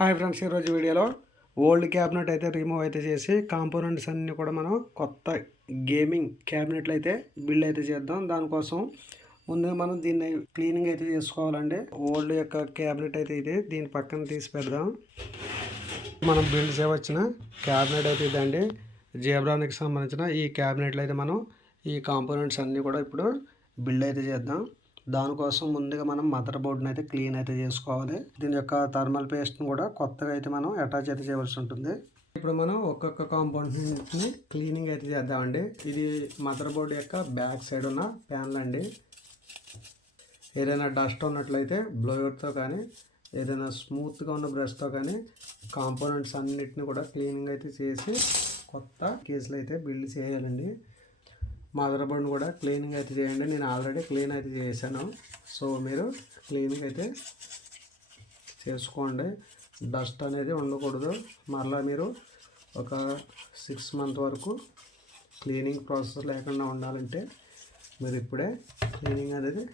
Hi friends, ఈరోజు వీడియోలో old cabinet అయితే రిమూవ్ అయితే చేసి కాంపోనెంట్స్ అన్నీ కూడా మనం కొత్త గేమింగ్ క్యాబినెట్లు అయితే బిల్డ్ అయితే చేద్దాం. దానికోసం ముందుగా మనం దీన్ని క్లీనింగ్ అయితే చేసుకోవాలండి. ఓల్డ్ యొక్క క్యాబినెట్ అయితే ఇది, దీని పక్కన తీసి పెడదాం. మనం బిల్డ్ చేయవచ్చిన క్యాబినెట్ అయితే ఇదండి. జీబ్రానికి సంబంధించిన ఈ క్యాబినెట్లు అయితే మనం ఈ కాంపోనెంట్స్ అన్నీ కూడా ఇప్పుడు బిల్డ్ అయితే చేద్దాం. దానికోసం ముందుగా మనం మదర్ బోర్డ్ని అయితే క్లీన్ అయితే చేసుకోవాలి. దీని యొక్క థర్మల్ పేస్ట్ని కూడా కొత్తగా అయితే మనం అటాచ్ అయితే చేయవలసి ఉంటుంది. ఇప్పుడు మనం ఒక్కొక్క కాంపోనెంట్ని క్లీనింగ్ అయితే చేద్దామండి. ఇది మదర్ బోర్డ్ యొక్క బ్యాక్ సైడ్ ఉన్న ప్యానల్ అండి. ఏదైనా డస్ట్ ఉన్నట్లయితే బ్లోయర్తో కానీ ఏదైనా స్మూత్గా ఉన్న బ్రష్తో కానీ కాంపోనెంట్స్ అన్నిటిని కూడా క్లీనింగ్ అయితే చేసి కొత్త కేసులు అయితే బిల్డ్ చేయాలండి. మదర్ బోర్డ్ని కూడా క్లీనింగ్ అయితే చేయండి. నేను ఆల్రెడీ క్లీన్ అయితే చేశాను. సో మీరు క్లీనింగ్ అయితే చేసుకోండి. డస్ట్ అనేది ఉండకూడదు. మరలా మీరు ఒక 6 months వరకు క్లీనింగ్ ప్రాసెస్ లేకుండా ఉండాలంటే మీరు ఇప్పుడే క్లీనింగ్ అనేది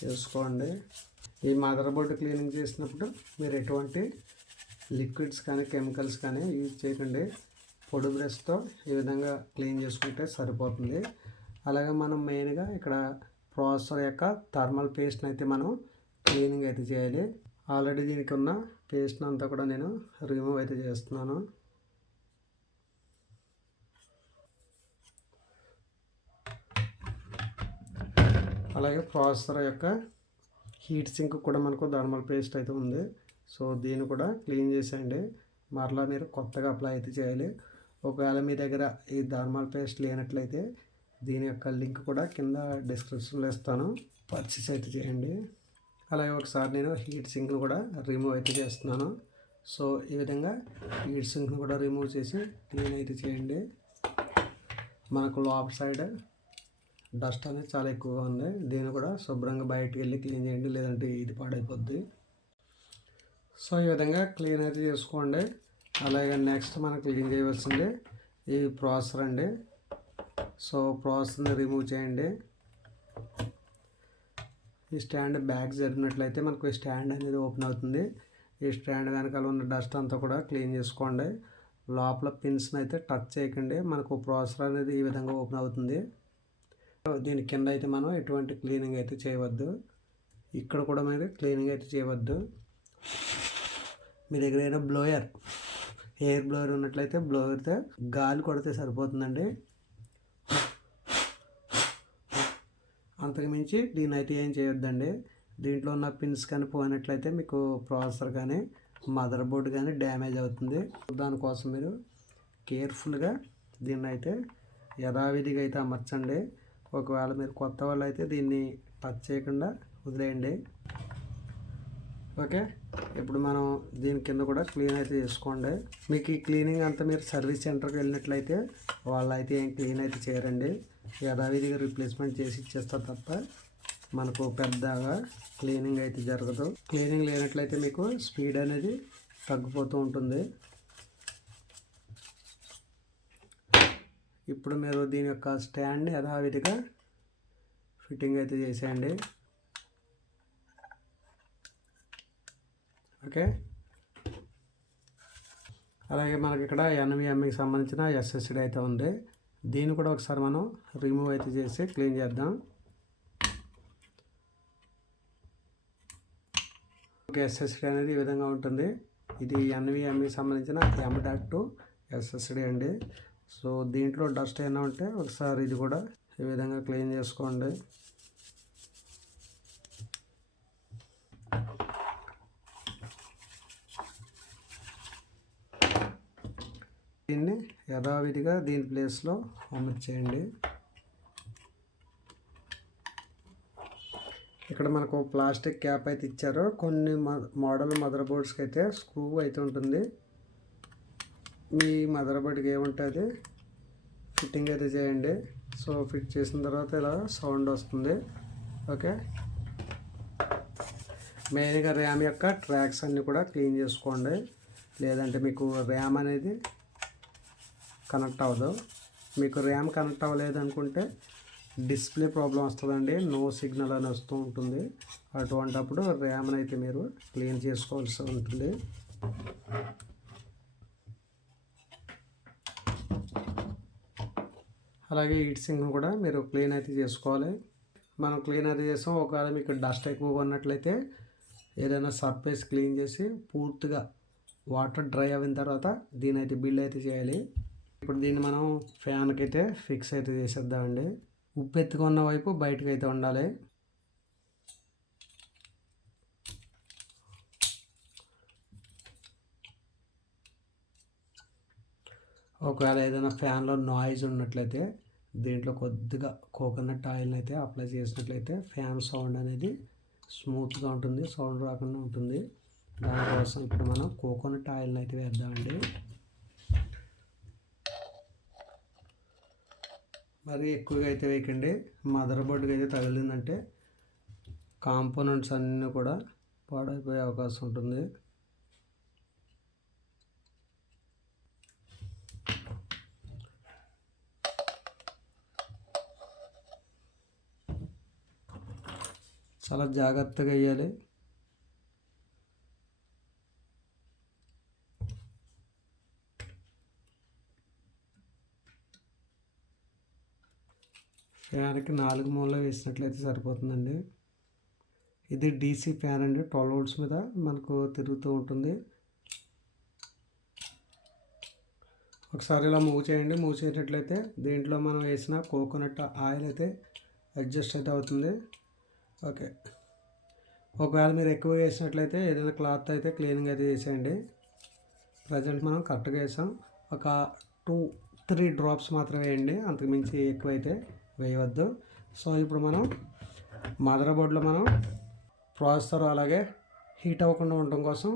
చేసుకోండి. ఈ మదర్ బోర్డు క్లీనింగ్ చేసినప్పుడు మీరు ఎటువంటి లిక్విడ్స్ కానీ కెమికల్స్ కానీ యూజ్ చేయకండి. పొడి బ్రష్తో ఈ విధంగా క్లీన్ చేసుకుంటే సరిపోతుంది. అలాగే మనం మెయిన్గా ఇక్కడ ప్రాసెసర్ యొక్క థర్మల్ పేస్ట్ని అయితే మనం క్లీనింగ్ అయితే చేయాలి. ఆల్రెడీ దీనికి ఉన్న పేస్ట్ని అంతా కూడా నేను రిమూవ్ అయితే చేస్తున్నాను. అలాగే ప్రాసెసర్ యొక్క హీట్ సింక్ కూడా మనకు థర్మల్ పేస్ట్ అయితే ఉంది. సో దీన్ని కూడా క్లీన్ చేసేయండి. మరలా మీరు కొత్తగా అప్లై అయితే చేయాలి. ఒకవేళ మీ దగ్గర ఈ థర్మల్ పేస్ట్ లేనట్లయితే దీని యొక్క లింక్ కూడా కింద డిస్క్రిప్షన్లో ఇస్తాను, పర్చేస్ అయితే చేయండి. అలాగే ఒకసారి నేను హీట్ సింక్ను కూడా రిమూవ్ అయితే చేస్తున్నాను. సో ఈ విధంగా హీట్ సింక్ను కూడా రిమూవ్ చేసి క్లీన్ అయితే చేయండి. మనకు లోపల సైడ్ డస్ట్ అనేది చాలా ఎక్కువగా ఉంది. దీన్ని కూడా శుభ్రంగా బయటికి వెళ్ళి క్లీన్ చేయండి, లేదంటే ఇది పాడైపోద్ది. సో ఈ విధంగా క్లీన్ అయితే చేసుకోండి. అలాగే నెక్స్ట్ మనం క్లీన్ చేయవలసింది ఈ ప్రాసెసర్ అండి. సో ప్రాసెసర్ని రిమూవ్ చేయండి. ఈ స్టాండ్ బ్యాక్ జరిగినట్లయితే మనకు ఈ స్టాండ్ అనేది ఓపెన్ అవుతుంది. ఈ స్టాండ్ వెనకాల ఉన్న డస్ట్ అంతా కూడా క్లీన్ చేసుకోండి. లోపల పిన్స్ని అయితే టచ్ చేయకండి. మనకు ప్రాసెసర్ అనేది ఈ విధంగా ఓపెన్ అవుతుంది. దీని కింద అయితే మనం ఎటువంటి క్లీనింగ్ అయితే చేయవద్దు. ఇక్కడ కూడా మీరు క్లీనింగ్ అయితే చేయవద్దు. మీ దగ్గర అయినా బ్లోయర్, ఎయిర్ బ్లోయర్ ఉన్నట్లయితే బ్లోయర్తో గాలి కొడితే సరిపోతుందండి. అంతకుమించి దీని అయితే ఏం చేయొద్దండి. దీంట్లో ఉన్న పిన్స్ కానీ పోయినట్లయితే మీకు ప్రాసెసర్ కానీ మదర్ బోర్డు కానీ డ్యామేజ్ అవుతుంది. దానికోసం మీరు కేర్ఫుల్గా దీన్ని అయితే యథావిధిగా అయితే అమర్చండి. ఒకవేళ మీరు కొత్త వాళ్ళు అయితే దీన్ని టచ్ చేయకుండా వదిలేయండి. ఓకే, ఇప్పుడు మనం దీని కింద కూడా క్లీన్ అయితే చేసుకోండి. మీకు ఈ క్లీనింగ్ అంతా మీరు సర్వీస్ సెంటర్కి వెళ్ళినట్లయితే వాళ్ళు అయితే ఏం క్లీన్ అయితే చేయరండి. యథావిధిగా రీప్లేస్మెంట్ చేసి ఇచ్చేస్తారు తప్ప మనకు పెద్దగా క్లీనింగ్ అయితే జరగదు. క్లీనింగ్ లేనట్లయితే మీకు స్పీడ్ అనేది తగ్గిపోతూ ఉంటుంది. ఇప్పుడు మీరు దీని యొక్క స్టాండ్ని యథావిధిగా ఫిట్టింగ్ అయితే చేసేయండి. ఓకే, అలాగే మనకి ఇక్కడ NVMeకి సంబంధించిన SSD అయితే ఉంది. దీన్ని కూడా ఒకసారి మనం రిమూవ్ అయితే చేసి క్లీన్ చేద్దాం. ఓకే, SSD అనేది ఈ విధంగా ఉంటుంది. ఇది NVMeకి సంబంధించిన M.2 SSD అండి. సో దీంట్లో డస్ట్ ఏమైనా ఉంటే ఒకసారి ఇది కూడా ఈ విధంగా క్లీన్ చేసుకోండి. దీన్ని యథావిధిగా దీని ప్లేస్లో అమర్చేయండి. ఇక్కడ మనకు ప్లాస్టిక్ క్యాప్ అయితే ఇచ్చారు. కొన్ని మోడల్ మదర్ బోర్డ్స్కి అయితే స్క్రూ అయితే ఉంటుంది. మీ మదర్ బోర్డ్కి ఏముంటుంది ఫిట్టింగ్ అయితే చేయండి. సో ఫిట్ చేసిన తర్వాత ఇలా సౌండ్ వస్తుంది. ఓకే, మెయిన్గా ర్యామ్ యొక్క ట్రాక్స్ అన్నీ కూడా క్లీన్ చేసుకోండి, లేదంటే మీకు ర్యామ్ అనేది కనెక్ట్ అవ్వదు. మీకు ర్యామ్ కనెక్ట్ అవ్వలేదు అనుకుంటే డిస్ప్లే ప్రాబ్లం వస్తుందండి, నో సిగ్నల్ అని వస్తూ ఉంటుంది. అటువంటప్పుడు ర్యామ్ని అయితే మీరు క్లీన్ చేసుకోవాల్సి ఉంటుంది. అలాగే హీట్ సింక్ కూడా మీరు క్లీన్ అయితే చేసుకోవాలి. మనం క్లీన్ అయితే చేస్తాం. ఒకవేళ మీకు డస్ట్ ఎక్కువగా ఉన్నట్లయితే ఏదైనా సర్ఫేస్ క్లీన్ చేసి పూర్తిగా వాటర్ డ్రై అయిన తర్వాత దీని అయితే బిల్డ్ అయితే చేయాలి. ఇప్పుడు దీన్ని మనం ఫ్యాన్కి అయితే ఫిక్స్ అయితే చేసేద్దామండి. ఉప్పు ఎత్తుకున్న వైపు బయటకు అయితే ఉండాలి. ఒకవేళ ఏదైనా ఫ్యాన్లో నాయిస్ ఉన్నట్లయితే దీంట్లో కొద్దిగా కోకోనట్ ఆయిల్ని అయితే అప్లై చేసినట్లయితే ఫ్యాన్ సౌండ్ అనేది స్మూత్గా ఉంటుంది, సౌండ్ రాకుండా ఉంటుంది. దానికోసం ఇప్పుడు మనం కోకోనట్ ఆయిల్ని అయితే వేద్దామండి. మరి ఎక్కువగా అయితే వేయకండి, మదర్ బోర్డుకి అయితే తగిలిందంటే కాంపోనెంట్స్ అన్నీ కూడా పాడైపోయే అవకాశం ఉంటుంది. చాలా జాగ్రత్తగా వేయాలి. ఫ్యాన్కి 4 మూలలో వేసినట్లయితే సరిపోతుందండి. ఇది డీసీ ఫ్యాన్ అండి, 12 వోల్ట్స్ మీద మనకు తిరుగుతూ ఉంటుంది. ఒకసారి ఇలా మూవ్ చేయండి. మూవ్ చేసినట్లయితే దీంట్లో మనం వేసిన కోకోనట్ ఆయిల్ అయితే అడ్జస్ట్ అయితే అవుతుంది. ఓకే, ఒకవేళ మీరు ఎక్కువ వేసినట్లయితే ఏదైనా క్లాత్ అయితే క్లీనింగ్ అయితే చేసేయండి. ప్రజెంట్ మనం కరెక్ట్గా వేసాం. ఒక 2-3 డ్రాప్స్ మాత్రమే వేయండి, అంతకుమించి ఎక్కువ అయితే వేయవద్దు. సో ఇప్పుడు మనం మదర్ బోర్డులో మనం ప్రాసెసర్ అలాగే హీట్ అవ్వకుండా ఉండడం కోసం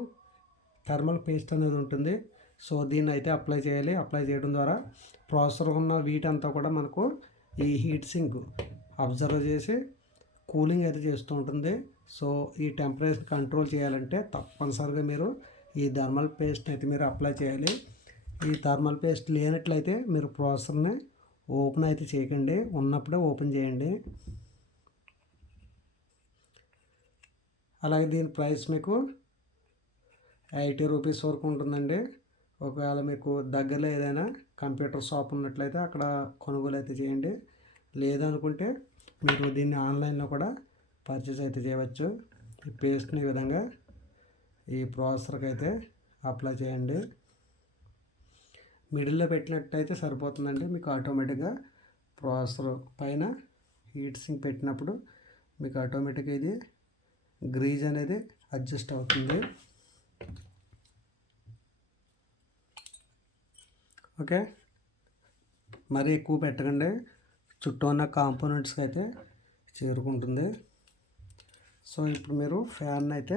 థర్మల్ పేస్ట్ అనేది ఉంటుంది. సో దీన్ని అయితే అప్లై చేయాలి. అప్లై చేయడం ద్వారా ప్రాసెసర్ ఉన్న వీటంతా కూడా మనకు ఈ హీట్ సింక్ అబ్జర్వ్ చేసి కూలింగ్ అయితే చేస్తూ ఉంటుంది. సో ఈ టెంపరేచర్ కంట్రోల్ చేయాలంటే తప్పనిసరిగా మీరు ఈ థర్మల్ పేస్ట్ని అయితే మీరు అప్లై చేయాలి. ఈ థర్మల్ పేస్ట్ లేనట్లయితే మీరు ప్రాసెసర్ని ఓపెన్ అయితే చేయకండి, ఉన్నప్పుడే ఓపెన్ చేయండి. అలాగే దీని ప్రైస్ మీకు 80 రూపీస్ వరకు ఉంటుందండి. ఒకవేళ మీకు దగ్గరలో ఏదైనా కంప్యూటర్ షాప్ ఉన్నట్లయితే అక్కడ కొనుగోలు అయితే చేయండి. లేదనుకుంటే మీరు దీన్ని ఆన్లైన్లో కూడా పర్చేస్ అయితే చేయవచ్చు. ఈ పేస్ట్ని ఈ విధంగా ఈ ప్రాసెసర్కి అయితే అప్లై చేయండి. మిడిల్లో పెట్టినట్టయితే సరిపోతుందండి. మీకు ఆటోమేటిక్గా ప్రాసెసర్ పైన హీట్ సింక్ పెట్టినప్పుడు మీకు ఆటోమేటిక్గా ఇది గ్రీజ్ అనేది అడ్జస్ట్ అవుతుంది. ఓకే, మరి ఎక్కువ పెట్టకండి, చుట్టూ ఉన్న కాంపోనెంట్స్కి అయితే చేరుకుంటుంది. సో ఇప్పుడు మీరు ఫ్యాన్ అయితే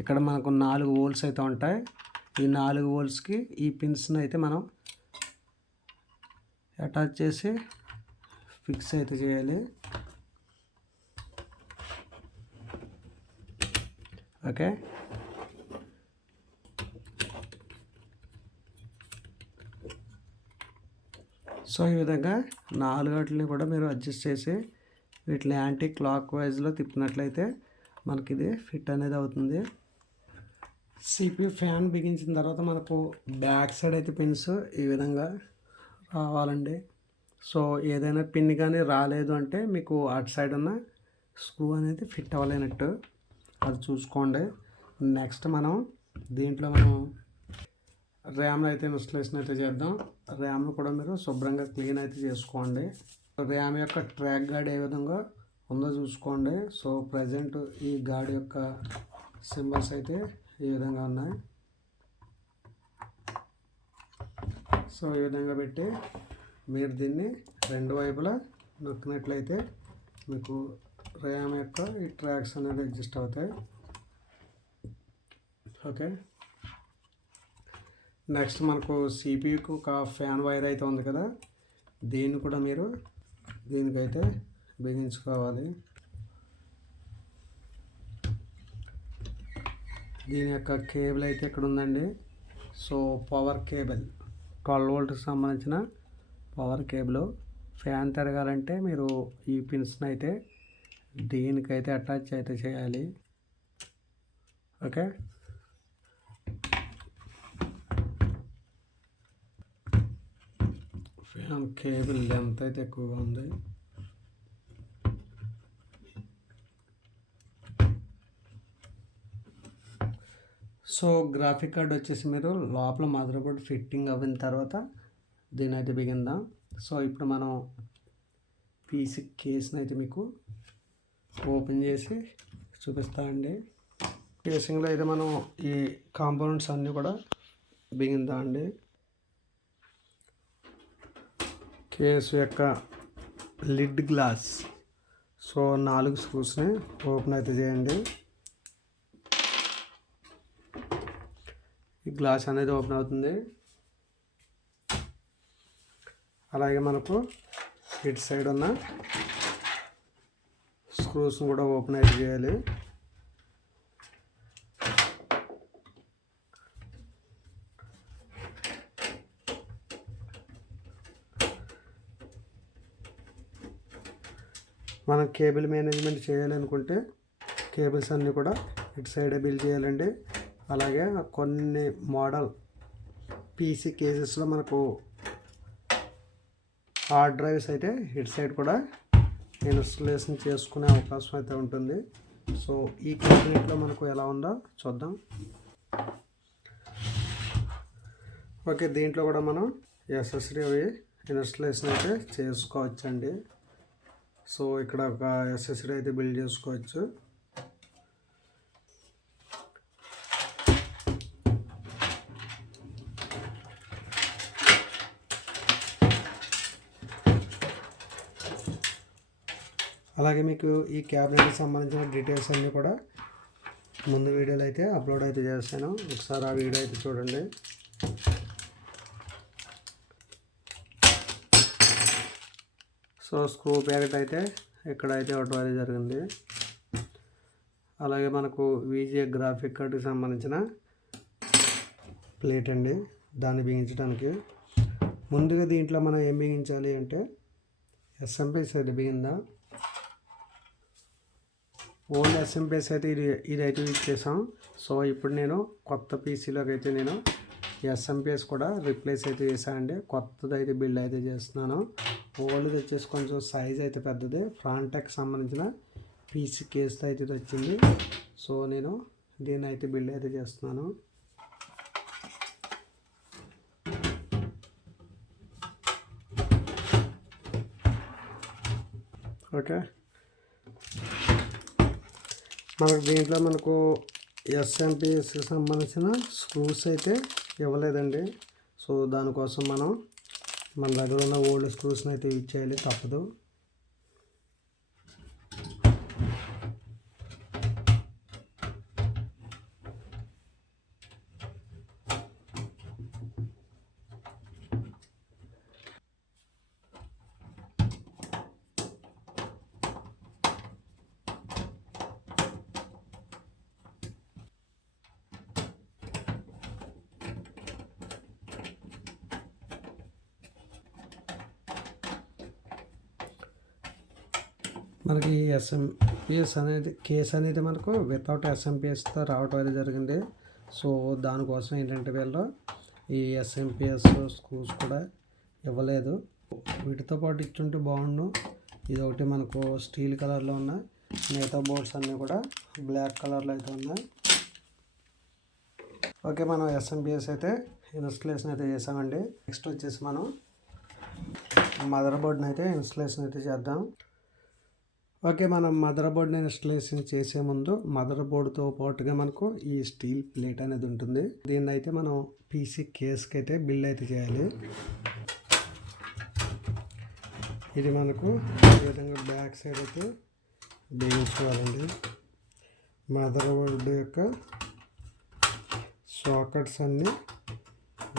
ఇక్కడ మనకు 4 హోల్స్ అయితే ఉంటాయి. ఈ 4 హోల్స్కి ఈ పిన్స్ని అయితే మనం అటాచ్ చేసి ఫిక్స్ అయితే చేయాలి. ఓకే, సో ఈ విధంగా 4 వాటిని కూడా మీరు అడ్జస్ట్ చేసి వీటిని యాంటీ క్లాక్ వైజ్లో తిప్పినట్లయితే మనకి ఇది ఫిట్ అనేది అవుతుంది. సిపియు ఫ్యాన్ బిగించిన తర్వాత మనకు బ్యాక్ సైడ్ అయితే పిన్స్ ఈ విధంగా రావాలండి. సో ఏదైనా పిన్ కానీ రాలేదు అంటే మీకు అటు సైడ్ ఉన్న స్క్రూ అనేది ఫిట్ అవ్వలేనట్టు అది చూసుకోండి. నెక్స్ట్ మనం దీంట్లో ర్యామ్ని అయితే ఇన్స్టలేషన్ అయితే చేద్దాం. ర్యామ్ను కూడా మీరు శుభ్రంగా క్లీన్ అయితే చేసుకోండి. ర్యామ్ యొక్క ట్రాక్ గార్డ్ ఏ విధంగా ఉందో చూసుకోండి. సో ప్రజెంట్ ఈ గార్డ్ యొక్క సింబల్స్ అయితే ఈ విధంగా ఉన్నాయి. సో ఈ విధంగా పెట్టి మీరు దీన్ని 2 వైపులా నొక్కినట్లయితే మీకు ర్యామ్ యొక్క ఈ ట్రాక్స్ అనేది అడ్జస్ట్ అవుతాయి. ఓకే, నెక్స్ట్ మనకు సిపియుకు ఒక ఫ్యాన్ వైర్ అయితే ఉంది కదా, దీన్ని కూడా మీరు దీనికైతే బిగించుకోవాలి. దీని యొక్క కేబుల్ అయితే ఇక్కడ ఉందండి. సో పవర్ కేబుల్ 12 వోల్ట్కి సంబంధించిన పవర్ కేబుల్. ఫ్యాన్ తిరగాలంటే మీరు ఈ పిన్స్ని అయితే దీనికైతే అటాచ్ అయితే చేయాలి. ఓకే, ఫ్యాన్ కేబుల్ లెంత్ అయితే ఎక్కువగా ఉంది. సో గ్రాఫిక్ కార్డ్ వచ్చేసి మీరు లోపల మదర్ బోర్డ్ ఫిట్టింగ్ అయిన తర్వాత దీని అయితే బిగిందాం. సో ఇప్పుడు మనం పీసీ కేస్ని అయితే మీకు ఓపెన్ చేసి చూపిస్తామండి. కేసింగ్లో అయితే మనం ఈ కాంపోనెంట్స్ అన్నీ కూడా బిగిందాం అండి. కేసు యొక్క లిడ్ గ్లాస్, సో 4 స్క్రూస్ని ఓపెన్ అయితే చేయండి. ఈ గ్లాస్ అనేది ఓపెన్ అవుతుంది. అలాగే మనకు ఇటు సైడ్ ఉన్న స్క్రూస్ని కూడా ఓపెన్ అయితే చేయాలి. మనం కేబుల్ మేనేజ్మెంట్ చేయాలనుకుంటే కేబుల్స్ అన్నీ కూడా ఇటు సైడే బిల్ చేయాలండి. అలాగే కొన్ని మోడల్ పీసీ కేసెస్లో మనకు హార్డ్ డ్రైవ్స్ అయితే ఇటు సైడ్ కూడా ఇన్స్టలేషన్ చేసుకునే అవకాశం అయితే ఉంటుంది. సో ఈ క్యాబినెట్లో మనకు ఎలా ఉందో చూద్దాం. ఓకే, దీంట్లో కూడా మనం ఎస్ఎస్డి అవి ఇన్స్టలేషన్ అయితే చేసుకోవచ్చండి. సో ఇక్కడ ఒక ఎస్ఎస్డి అయితే బిల్డ్ చేసుకోవచ్చు. అలాగే మీకు ఈ క్యాబినెట్కి సంబంధించిన డీటెయిల్స్ అన్నీ కూడా ముందు వీడియోలో అయితే అప్లోడ్ అయితే చేస్తాను. ఒకసారి ఆ వీడియో అయితే చూడండి. సో స్క్రూ ప్యాకెట్ అయితే ఇక్కడైతే ఇవ్వడం జరిగింది. అలాగే మనకు విజిఏ గ్రాఫిక్ కార్డుకి సంబంధించిన ప్లేట్ అండి, దాన్ని బిగించడానికి. ముందుగా దీంట్లో మనం ఏం బిగించాలి అంటే ఎస్ఎంపీఎస్ అయితే బిగిందా. ఓన్లీ ఎస్ఎంపీఎస్ అయితే ఇదైతే ఇచ్చేసాం. సో ఇప్పుడు నేను కొత్త పీసీలోకి అయితే నేను ఎస్ఎంపీఎస్ కూడా రిప్లేస్ అయితే చేశానండి. కొత్తది అయితే బిల్డ్ అయితే చేస్తున్నాను. ఓల్డ్ది వచ్చేసి కొంచెం సైజ్ అయితే పెద్దది, ఫ్రంట్కి సంబంధించిన పీసీ కేస్తో అయితే వచ్చింది. సో నేను దీన్ని అయితే బిల్డ్ అయితే చేస్తున్నాను. ఓకే, మనకు దీంట్లో మనకు ఎస్ఎంపీఎస్కి సంబంధించిన స్క్రూస్ అయితే ఇవ్వలేదండి. సో దానికోసం మన దగ్గర ఉన్న ఓల్డ్ స్క్రూస్ని అయితే యూజ్ చేయాలి, తప్పదు. మనకి ఎస్ఎంపిఎస్ అనేది కేస్ అనేది మనకు వితౌట్ ఎస్ఎంపిఎస్తో రావటం అనేది జరిగింది. సో దానికోసం ఏంటంటే వీళ్ళు ఈ ఎస్ఎంపిఎస్ స్క్రూస్ కూడా ఇవ్వలేదు. వీటితో పాటు ఇచ్చుంటే బాగుండు. ఇది ఒకటి మనకు స్టీల్ కలర్లో ఉన్న, మిగతా బోర్డ్స్ అన్నీ కూడా బ్లాక్ కలర్లో అయితే ఉన్నాయి. ఓకే, మనం ఎస్ఎంపిఎస్ అయితే ఇన్స్టలేషన్ అయితే చేసామండి. నెక్స్ట్ వచ్చేసి మనం మదర్ బోర్డ్ని అయితే ఇన్స్టలేషన్ అయితే చేద్దాం. ఓకే, మనం మదర్ బోర్డ్ని ఇన్స్టలేషన్ చేసే ముందు మదర్ బోర్డుతో పాటుగా మనకు ఈ స్టీల్ ప్లేట్ అనేది ఉంటుంది. దీన్ని అయితే మనం పీసీ కేస్కి అయితే బిల్డ్ అయితే చేయాలి. ఇది మనకు ఈ విధంగా బ్యాక్ సైడ్ అయితే బిగించుకోవాలండి. మదర్ బోర్డు యొక్క సాకెట్స్ అన్నీ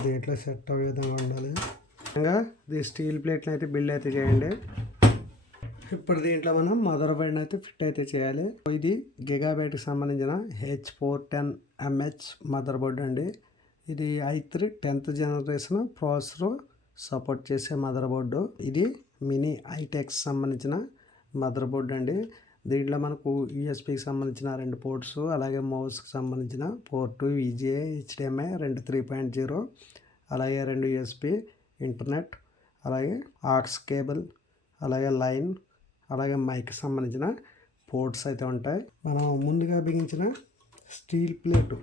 దీంట్లో సెట్ అయ్యే విధంగా ఉండాలి. ఈ స్టీల్ ప్లేట్ని అయితే బిల్డ్ అయితే చేయండి. ఇప్పుడు దీంట్లో మనం మదర్ బోర్డ్ని అయితే ఫిట్ అయితే చేయాలి. ఇది గిగాబైట్కి సంబంధించిన H410MH మదర్ బోర్డ్ అండి. ఇది i3 10th generation processor support చేసే మదర్ బోర్డు. ఇది మినీ ఐటెక్స్ సంబంధించిన మదర్ బోర్డ్ అండి. దీంట్లో మనకు యూఎస్బికి సంబంధించిన 2 పోర్ట్స్, అలాగే మౌస్కి సంబంధించిన పోర్టు, విజిఏ, హెచ్డిఎంఐ 2 3.0, అలాగే 2 యూఎస్బి, ఇంటర్నెట్, అలాగే ఆక్స్ కేబుల్, అలాగే లైన్, అలాగే మైక్ సంబంధించిన పోర్ట్స్ అయితే ఉంటాయి. మనం ముందుగా బిగించిన స్టీల్ ప్లేట్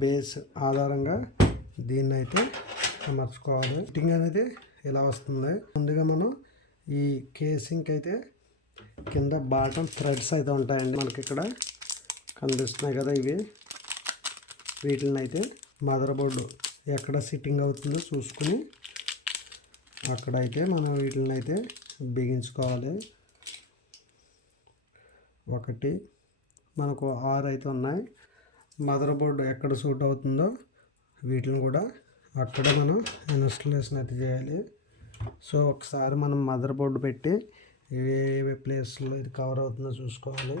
బేస్ ఆధారంగా దీన్ని అయితే అమర్చుకోవాలి. ఫిట్టింగ్ అనేది ఇలా వస్తుంది. ముందుగా మనం ఈ కేసింగ్కి అయితే కింద బాటమ్ థ్రెడ్స్ అయితే ఉంటాయండి. మనకి ఇక్కడ కనిపిస్తున్నాయి కదా, వీటిని అయితే మదర్ బోర్డు ఎక్కడ సిట్టింగ్ అవుతుందో చూసుకుని అక్కడైతే మనం వీటిని అయితే బిగించుకోవాలి. ఒకటి మనకు 6 అయితే ఉన్నాయి. మదర్ బోర్డు ఎక్కడ సూట్ అవుతుందో వీటిని కూడా అక్కడ మనం ఇన్స్టలేషన్ అయితే చేయాలి. సో ఒకసారి మనం మదర్ బోర్డు పెట్టి ఏ ప్లేస్లో ఇది కవర్ అవుతుందో చూసుకోవాలి.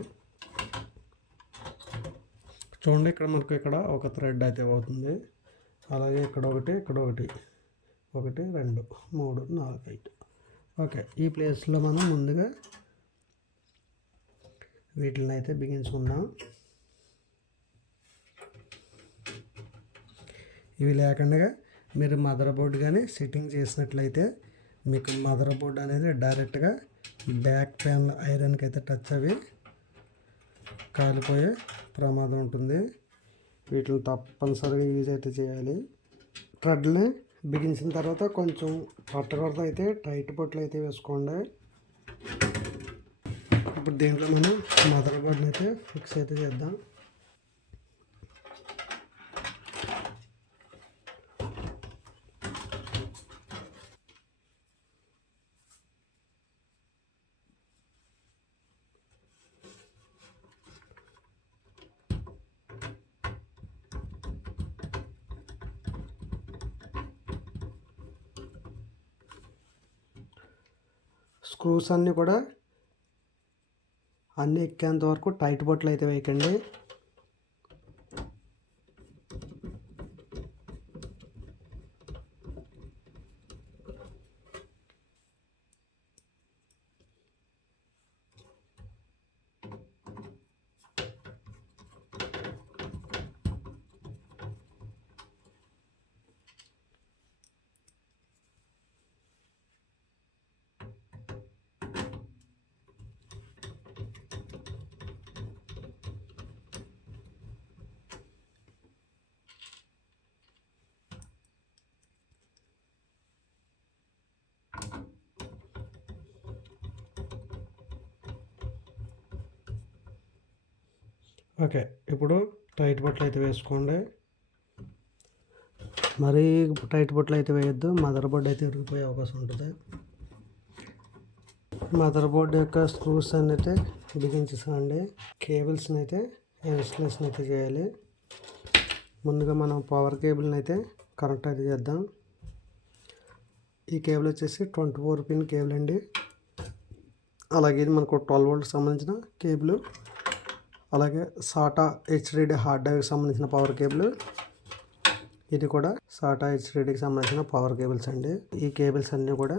చూడండి, ఇక్కడ మనకు ఇక్కడ ఒక థ్రెడ్ అయితే అవుతుంది. అలాగే ఇక్కడ ఒకటి, ఇక్కడ ఒకటి, 1 2 3 4 5. ఓకే, ఈ ప్లేస్లో మనం ముందుగా వీటిని అయితే బిగించుకుందాం. ఇవి లేకుండా మీరు మదర్ బోర్డు కానీ సిట్టింగ్ చేసినట్లయితే మీకు మదర్ బోర్డు అనేది డైరెక్ట్గా బ్యాక్ ప్యాన్ ఐరన్కి అయితే టచ్ అవి కాలిపోయే ప్రమాదం ఉంటుంది. వీటిని తప్పనిసరిగా యూజ్ అయితే చేయాలి. థ్రెడ్ని బిగించిన తర్వాత కొంచెం పట్టకూడదు, అయితే టైట్ బొట్లు అయితే వేసుకోండి. ఇప్పుడు దీంట్లో మనం మదర్ బోర్డుని అయితే ఫిక్స్ అయితే చేద్దాం. స్క్రూస్ అన్నీ కూడా అన్నీ ఎక్కేంత వరకు టైట్ బొట్లు అయితే వేయకండి. ఓకే, ఇప్పుడు టైట్ బొట్లు అయితే వేసుకోండి. మరీ టైట్ బొట్లు అయితే వేయద్దు, మదర్ బోర్డు అయితే ఇరిగిపోయే అవకాశం ఉంటుంది. మదర్ బోర్డు యొక్క స్క్రూస్ అన్ని అయితే బిగించేసామండి. కేబుల్స్ని అయితే ఇన్స్టలేషన్ అయితే చేయాలి. ముందుగా మనం పవర్ కేబుల్ని అయితే కనెక్ట్ అయితే చేద్దాం. ఈ కేబుల్ వచ్చేసి 24 పిన్ కేబుల్ అండి. అలాగే ఇది మనకు 12 వోల్ట్ సంబంధించిన కేబుల్. అలాగే సాటా హెచ్డిడి హార్డ్ డ్రైవ్కి సంబంధించిన పవర్ కేబుల్. ఇది కూడా సాటా హెచ్డిడికి సంబంధించిన పవర్ కేబుల్స్ అండి. ఈ కేబుల్స్ అన్నీ కూడా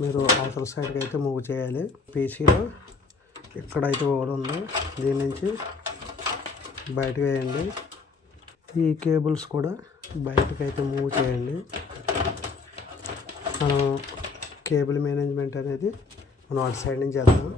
మీరు అవతల సైడ్కి అయితే మూవ్ చేయాలి. పీసీలో ఎక్కడైతే హోల్ ఉందో దీని నుంచి బయటకు వేయండి. ఈ కేబుల్స్ కూడా బయటకు అయితే మూవ్ చేయండి. మనం కేబుల్ మేనేజ్మెంట్ అనేది మనం అటు సైడ్ నుంచి చేద్దాం.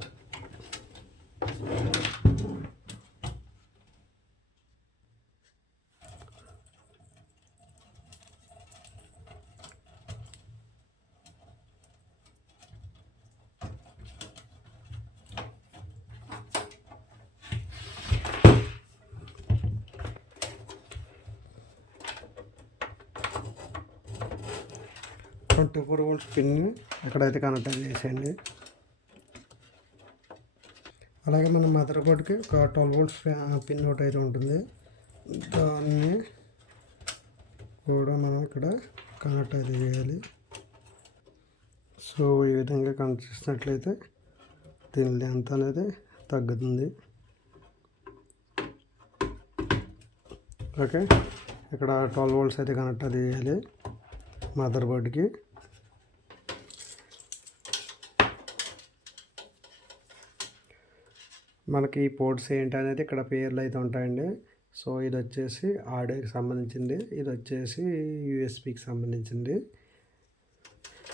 ట్వంటీ 24 వోల్ట్ పిన్ ఎక్కడైతే కనెక్ట్ చేసేయండి. అలాగే మన మదర్ బోర్డ్కి ఒక 12 వోల్ట్స్ పిన్ ఒకటి అయితే ఉంటుంది. దాన్ని కూడా మనం ఇక్కడ కనెక్ట్ అయితే చేయాలి. సో ఈ విధంగా కనెక్ట్ చేసినట్లయితే దీని లెంత్ అనేది తగ్గుతుంది. ఓకే, ఇక్కడ 12 వోల్ట్స్ అయితే కనెక్ట్ అది చేయాలి మదర్ బోర్డ్కి. మనకి ఈ పోర్ట్స్ ఏంటి అనేది ఇక్కడ పేర్లు అయితే ఉంటాయండి. సో ఇది వచ్చేసి ఆడియోకి సంబంధించింది, ఇది వచ్చేసి యూఎస్బికి సంబంధించింది.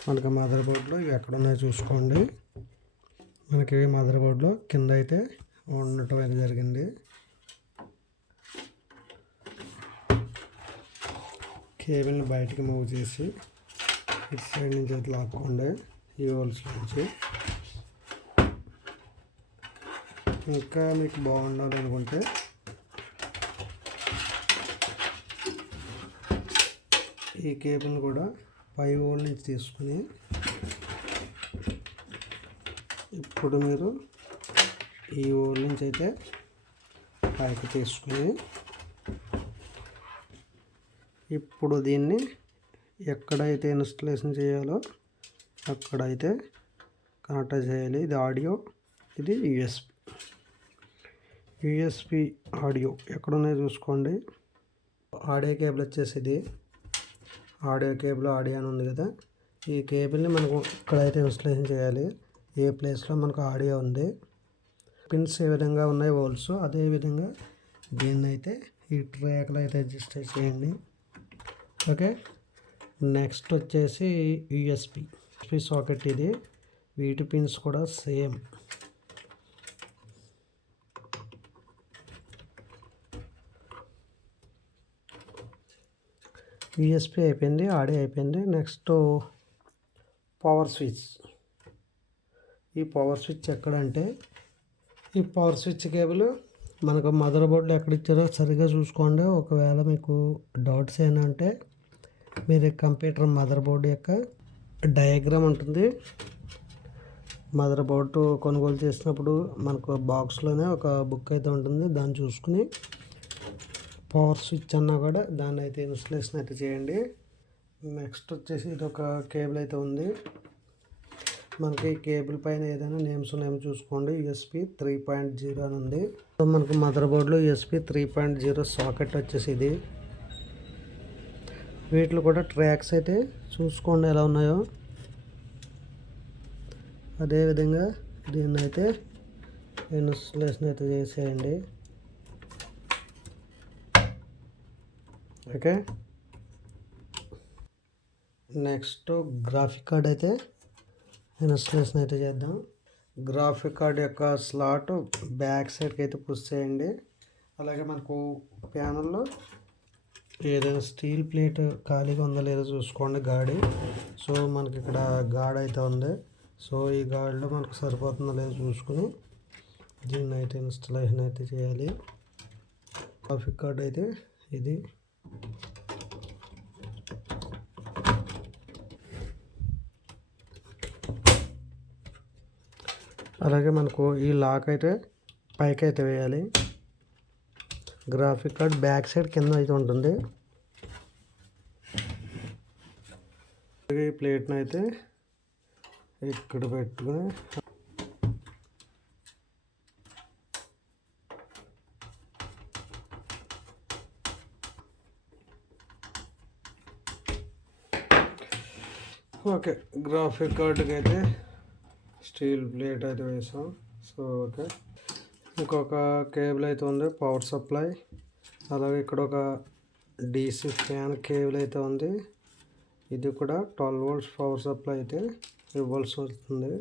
మనకి మదర్ బోర్డ్లో ఇవి ఎక్కడ ఉన్నాయో చూసుకోండి. మనకి మదర్ బోర్డ్లో కింద అయితే ఉండటం అయితే జరిగింది. కేబుల్ని బయటికి మూవ్ చేసి ఇటు సైడ్ నుంచి అయితే లాక్కోండి ఈ హోల్స్ నుంచి. ఇంకా మీకు బాగుండాలి అనుకుంటే ఈ కేబుల్ని కూడా 5 వోల్ట్ నుంచి తీసుకుని ఇప్పుడు మీరు ఈ హోల్ నుంచి అయితే పైకి తీసుకుని ఇప్పుడు దీన్ని ఎక్కడైతే ఇన్స్టలేషన్ చేయాలో అక్కడైతే కనెక్ట్ చేయాలి. ఇది ఆడియో, ఇది యూఎస్బి ఆడియో ఎక్కడున్నాయో చూసుకోండి. ఆడియో కేబుల్ వచ్చేసి ఇది ఆడియో కేబుల్, ఆడియో అని ఉంది కదా, ఈ కేబుల్ని మనకు ఇక్కడైతే ఇన్స్టలేషన్ చేయాలి. ఏ ప్లేస్లో మనకు ఆడియో ఉంది, పిన్స్ ఏ విధంగా ఉన్నాయి హోల్స్, అదేవిధంగా దీన్ని అయితే ఈ ట్రాక్లో అయితే అడ్జస్ట్ చేయండి. ఓకే, నెక్స్ట్ వచ్చేసి యూఎస్బి సాకెట్ ఇది, వీటి పిన్స్ కూడా సేమ్. యూఎస్బి అయిపోయింది, ఆడియో అయిపోయింది. Next power switch. ఈ పవర్ స్విచ్ ఎక్కడంటే ఈ పవర్ స్విచ్ కేబుల్ మనకు మదర్ బోర్డులో ఎక్కడ ఇచ్చారో సరిగ్గా చూసుకోండి. ఒకవేళ మీకు డౌట్స్ ఏమైనా ఉంటే మీరు కంప్యూటర్ మదర్ బోర్డు యొక్క డయాగ్రామ్ ఉంటుంది. మదర్ బోర్డు కొనుగోలు చేసినప్పుడు మనకు బాక్స్లోనే ఒక బుక్ అయితే ఉంటుంది, దాన్ని చూసుకుని పవర్ స్విచ్ అన్నా కూడా దాన్ని అయితే ఇన్స్టలేషన్ అయితే చేయండి. నెక్స్ట్ వచ్చేసి ఇది ఒక కేబుల్ అయితే ఉంది. మనకి కేబుల్ పైన ఏదైనా నేమ్స్ ఉన్నాయో చూసుకోండి. యూఎస్బి 3.0 అని ఉంది. సో మనకు మదర్ బోర్డులో యూఎస్బి 3.0 సాకెట్ వచ్చేసి ఇది. వీటిలో కూడా ట్రాక్స్ అయితే చూసుకోండి ఎలా ఉన్నాయో. అదేవిధంగా దీన్ని అయితే ఇన్స్టలేషన్ అయితే చేసేయండి. ఓకే, నెక్స్ట్ గ్రాఫిక్ కార్డ్ అయితే ఇన్స్టలేషన్ అయితే చేద్దాం. గ్రాఫిక్ కార్డ్ యొక్క స్లాట్ బ్యాక్ సైడ్కి అయితే పుష్ చేయండి. అలాగే మనకు ప్యానల్లో ఏదైనా స్టీల్ ప్లేట్ ఖాళీగా ఉందో లేదో చూసుకోండి గాడి. సో మనకి ఇక్కడ గాడ్ అయితే ఉంది. సో ఈ గాడిలో మనకు సరిపోతుందో లేదో చూసుకుని దీన్ని అయితే ఇన్స్టలేషన్ అయితే చేయాలి. గ్రాఫిక్ కార్డ్ అయితే ఇది. అలాగే మనకు ఈ లాక్ అయితే పైకి అయితే వేయాలి. గ్రాఫిక్ కార్డ్ బ్యాక్ సైడ్ కింద అయితే ఉంటుంది. అలాగే ఈ ప్లేట్ని అయితే ఇక్కడ పెట్టుకుని ఓకే, గ్రాఫిక్ కార్డుకి అయితే స్టీల్ ప్లేట్ అయితే వేసాం. సో ఓకే, ఇంకొక కేబుల్ అయితే ఉంది పవర్ సప్లై. అలాగే ఇక్కడ ఒక డీసీ ఫ్యాన్ కేబుల్ అయితే ఉంది. ఇది కూడా 12 volts పవర్ సప్లై అయితే ఇవ్వాల్సి వస్తుంది.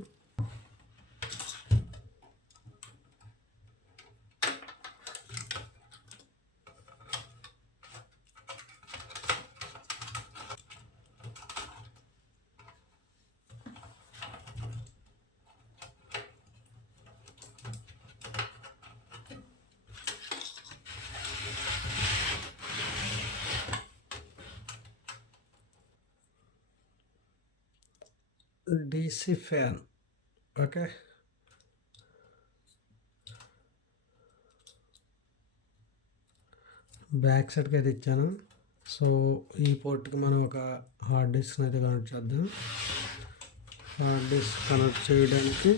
DC fan. ఓకే, బ్యాక్ సైడ్కి అయితే ఇచ్చాను. సో ఈ పోర్ట్కి మనం ఒక హార్డ్ డిస్క్ని అయితే కనెక్ట్ చేద్దాం. హార్డ్ డిస్క్ కనెక్ట్ చేయడానికి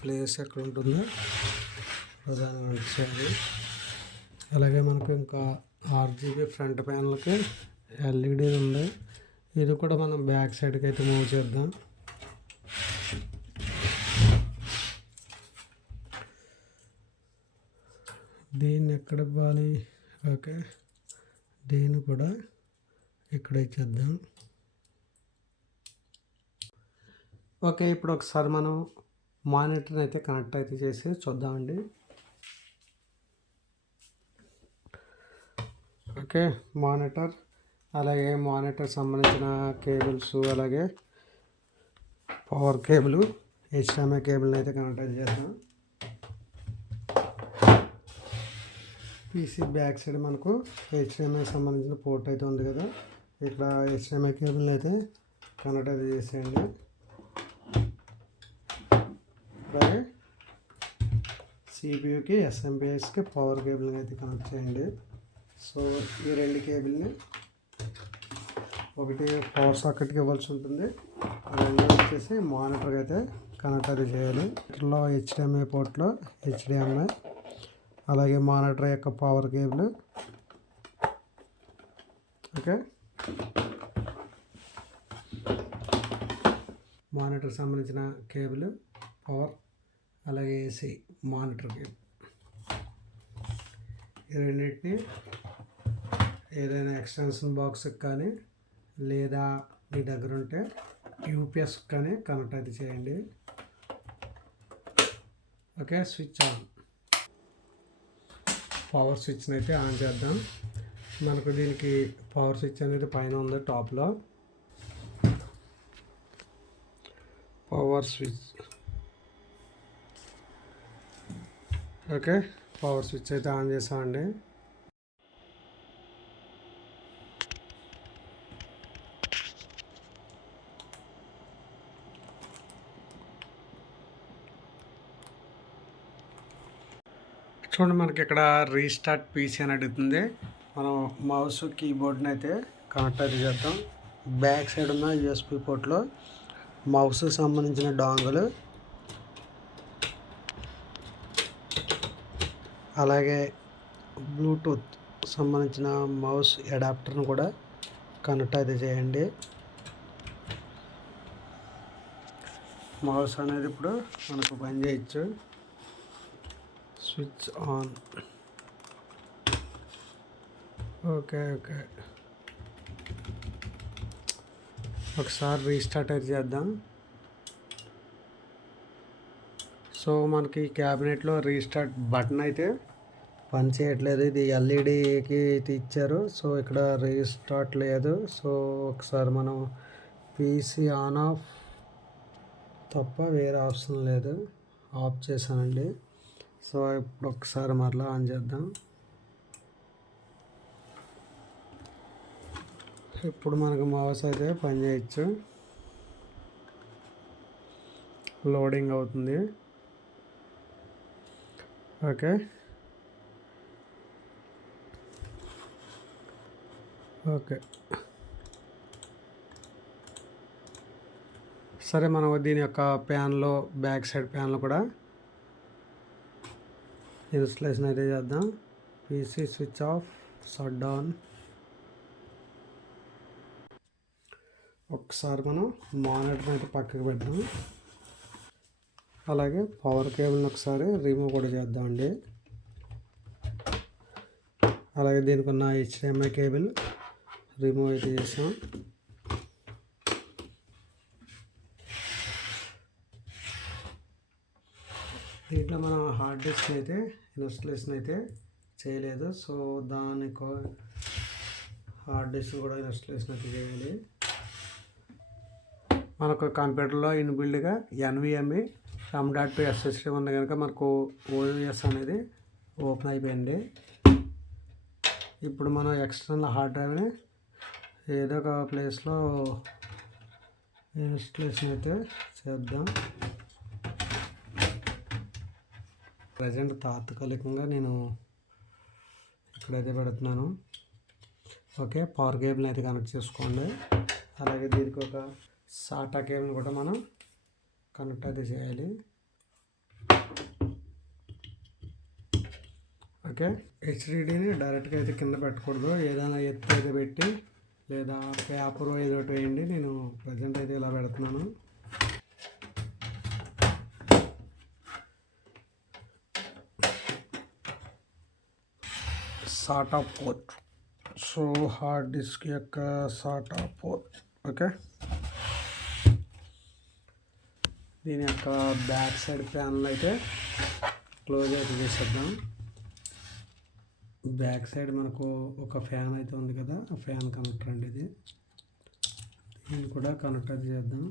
ప్లేస్ ఎక్కడ ఉంటుందో ప్రధానంగా కనెక్ట్ చేయాలి. అలాగే మనకు ఇంకా RGB ఫ్రంట్ ప్యానల్కి LED ఉంది. ఇది కూడా మనం బ్యాక్ సైడ్కి అయితే మూవ్ చేద్దాం. దీన్ని ఎక్కడ ఇవ్వాలి? ఓకే, దీన్ని కూడా ఇక్కడ ఇచ్చేద్దాం. ఓకే, ఇప్పుడు ఒకసారి మనం మానిటర్ని అయితే కనెక్ట్ అయితే చేసి చూద్దామండి. ఓకే, మానిటర్ అలాగే మానిటర్ సంబంధించిన కేబుల్స్ అలాగే పవర్ కేబుల్ HDMI కేబుల్ని అయితే కనెక్ట్ అయితే చేద్దాం. PC బ్యాక్ సైడ్ మనకు HDMI సంబంధించిన పోర్ట్ అయితే ఉంది కదా, ఇక్కడ HDMI కేబుల్ని అయితే కనెక్ట్ అయితే చేసేయండి. అలాగే CPUకి SMPSకి పవర్ కేబుల్ని అయితే కనెక్ట్ చేయండి. సో ఈ రెండు కేబుల్ని ఒకటి పవర్ సాకెట్కి ఇవ్వాల్సి ఉంటుంది, రెండు వచ్చేసి మానిటర్కి అయితే కనెక్ట్ అయితే చేయాలి. ఇట్లా HDMI పోర్ట్లో HDMI అలాగే మానిటర్ యొక్క పవర్ కేబుల్. ఓకే, మానిటర్ సంబంధించిన కేబుల్ పవర్ అలాగే AC మానిటర్ కేబుల్, ఈ రెండింటిని ఏదైనా ఎక్స్టెన్షన్ బాక్స్కి కానీ లేదా మీ దగ్గర ఉంటే UPS కానీ కనెక్ట్ అయితే చేయండి. Okay, switch on. పవర్ స్విచ్ని అయితే ఆన్ చేద్దాం. మనకు దీనికి పవర్ స్విచ్ అనేది పైన ఉంది టాప్లో. Power switch. Okay, power switch అయితే ఆన్ చేసామండి. చూడండి, మనకి ఇక్కడ రీస్టార్ట్ PC అని అడుగుతుంది. మనం మౌస్ కీబోర్డ్ని అయితే కనెక్ట్ అయితే చేద్దాం. బ్యాక్ సైడ్ ఉన్న USB పోర్ట్లో మౌస్ సంబంధించిన డాంగుల్ అలాగే బ్లూటూత్ సంబంధించిన మౌస్ అడాప్టర్ను కూడా కనెక్ట్ అయితే చేయండి. మౌస్ అనేది ఇప్పుడు మనకు పని చేయొచ్చు. Switch on. ఓకే, ఒకసారి రీస్టార్ట్ అయితే చేద్దాం. సో మనకి క్యాబినెట్లో రీస్టార్ట్ బటన్ అయితే పని చేయట్లేదు. ఇది LEDకి ఇచ్చారు, సో ఇక్కడ రీస్టార్ట్ లేదు. సో ఒకసారి మనం PC ఆన్ ఆఫ్ తప్ప వేరే ఆప్షన్ లేదు, ఆఫ్ చేశానండి. సో ఇప్పుడు ఒకసారి మరలా ఆన్ చేద్దాం. ఇప్పుడు మనకు మౌస్ అయితే పని చేయొచ్చు. లోడింగ్ అవుతుంది. ఓకే, సరే, మనం దీని యొక్క ప్యాన్లో బ్యాక్ సైడ్ ప్యాన్లో కూడా ఇన్స్టలేషన్ అయితే చేద్దాం. PC switch off, shut down. ఒకసారి మనం మానిటర్ అయితే పక్కకి పెడదాం. అలాగే పవర్ కేబుల్ని ఒకసారి రిమూవ్ కూడా చేద్దామండి. అలాగే దీనికి ఉన్న HDMI కేబుల్ రిమూవ్ అయితే చేసాం. దీంట్లో మనం హార్డ్ డిస్క్ అయితే ఇన్స్టలేషన్ అయితే చేయలేదు, సో దానికి హార్డ్ డిస్క్ కూడా ఇన్స్టలేషన్ అయితే చేయాలి. మనకు కంప్యూటర్లో ఇన్బిల్డ్గా NVMe M.2 SSD ఉంది కనుక మనకు OS అనేది ఓపెన్ అయిపోయింది. ఇప్పుడు మనం ఎక్స్టర్నల్ హార్డ్ డ్రైవ్ని ఏదో ఒక ప్లేస్లో ఇన్స్టలేషన్ అయితే చేద్దాం. ప్రజెంట్ తాత్కాలికంగా నేను ఇక్కడైతే పెడుతున్నాను. ఓకే, పవర్ కేబుల్ని అయితే కనెక్ట్ చేసుకోండి. అలాగే దీనికి ఒక SATA కేబుల్ కూడా మనం కనెక్ట్ అయితే చేయాలి. ఓకే, HDDని డైరెక్ట్గా అయితే కింద పెట్టకూడదు, ఏదైనా ఎత్తు అయితే పెట్టి లేదా పేపర్ ఏదో ఒకటి వేయండి. నేను ప్రజెంట్ అయితే ఇలా పెడుతున్నాను. SATA port. So hard disk యొక్క సాటా పోర్ట్. ఓకే, దీని యొక్క బ్యాక్ సైడ్ ప్యానల్ అయితే క్లోజ్ అయితే చేసేద్దాం. బ్యాక్ సైడ్ మనకు ఒక ఫ్యాన్ అయితే ఉంది కదా, ఆ ఫ్యాన్ కనెక్టర్ అండి ఇది. దీన్ని కూడా కనెక్ట్ అయితే చేద్దాం.